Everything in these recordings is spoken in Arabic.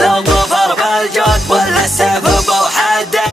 لو ظفر بالجود ولا السيف بوحده.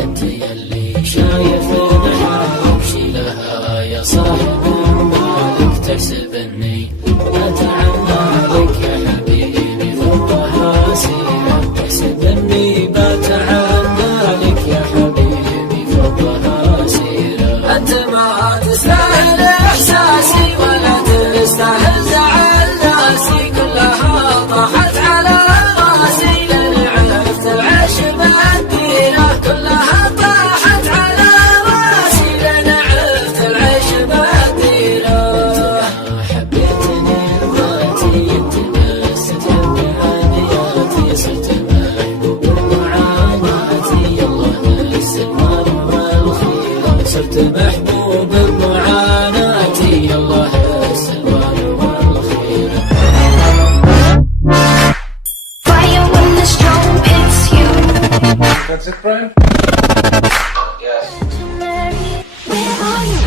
انت يلي شايف البحر شيلها يا صاحب مالك تحسب اني اتعنى لك يا حبيبي فضها سيرة، تحسب اني بتعنى لك يا حبيبي فضها سيرة. انت ما تستاهل احساسي ولا تستاهل زعل ناسي، كلها طاحت على راسي لان عرفت العيش بالديرة، كلها طاحت على راسي لان عرفت العيش بالديرة. حبيتني ذاتي انت بس تحب عادياتي، صرت محبوب بمعاناتي يلا السلمان والخيرة، صرت محبوب بمعاناتي يلا السلمان والخيرة. Fire when the storm hits you. That's it, Brian? Yes. Where are you?